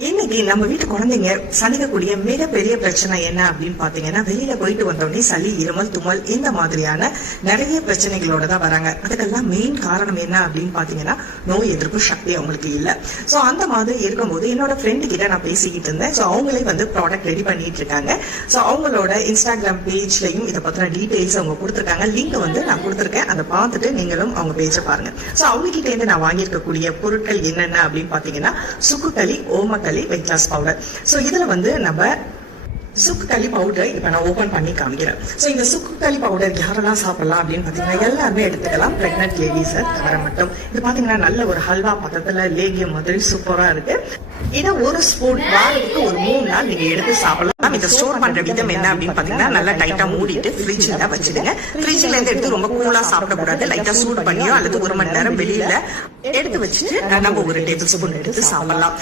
இன்னைக்கு நம்ம வீட்டு குழந்தைங்க சந்திக்கக்கூடிய மிகப்பெரிய பிரச்சனை என்ன அப்படின்னு பாத்தீங்கன்னா, வெளியில போயிட்டு வந்தோடனே சளி, இருமல், தும்மல் இந்த மாதிரியான நிறைய பிரச்சனைகளோட தான் வராங்க. அதுக்கெல்லாம் மெயின் காரணம் என்ன அப்படின்னு பாத்தீங்கன்னா, நோய் எதிர்ப்பு சக்தி அவங்களுக்கு இல்ல. சோ அந்த மாதிரி இருக்கும்போது என்னோட ஃப்ரெண்டு கிட்ட நான் பேசிக்கிட்டு இருந்தேன். சோ அவங்களே வந்து ப்ராடக்ட் ரெடி பண்ணிட்டு இருக்காங்க. சோ அவங்களோட இன்ஸ்டாகிராம் பேஜ்லயும் இதை பத்தின டீடைல்ஸ் அவங்க கொடுத்துருக்காங்க. லிங்க் வந்து நான் கொடுத்துருக்கேன். அதை பார்த்துட்டு நீங்களும் அவங்க பேஜை பாருங்க. சோ அவங்க கிட்ட இருந்து நான் வாங்கியிருக்கக்கூடிய பொருட்கள் என்னென்ன அப்படின்னு பாத்தீங்கன்னா, சுக்குகளி, ஓமக்களி, வெயிட் லாஸ் பவுடர். சோ இதுல வந்து நம்ம சுக்குகளி பவுடர் இப்ப நான் ஓபன் பண்ணி காமிக்கிறேன். சோ இந்த சுக்குகளி பவுடர் யாரெல்லாம் சாப்பிடலாம் அப்படின்னு பாத்தீங்கன்னா, எல்லாருமே எடுத்துக்கலாம். பிரெக்னன்ட் லேடிஸ் தவிர மட்டும். இது பாத்தீங்கன்னா நல்ல ஒரு ஹல்வா பதத்துல லேகியம் மாதிரி சூப்பரா இருக்கு. இதை ஒரு ஸ்பூன் வாரத்துக்கு ஒரு 3 நாள் நீங்க எடுத்து சாப்பிடலாம். இதை ஸ்டோர் பண்ற விதம் என்ன அப்படின்னு பாத்தீங்கன்னா, நல்லா டைட்டா மூடிட்டு ஃப்ரிட்ஜ்ல வச்சிடுங்க. ஃப்ரிட்ஜ்ல இருந்து எடுத்து ரொம்ப கூலா சாப்பிடக்கூடாது. லைட்டா சூடு பண்ணியோ அல்லது 1 மணி நேரம் வெளியில எடுத்து வச்சுட்டு நம்ம ஒரு டேபிள் ஸ்பூன் எடுத்து சாப்பிடலாம்.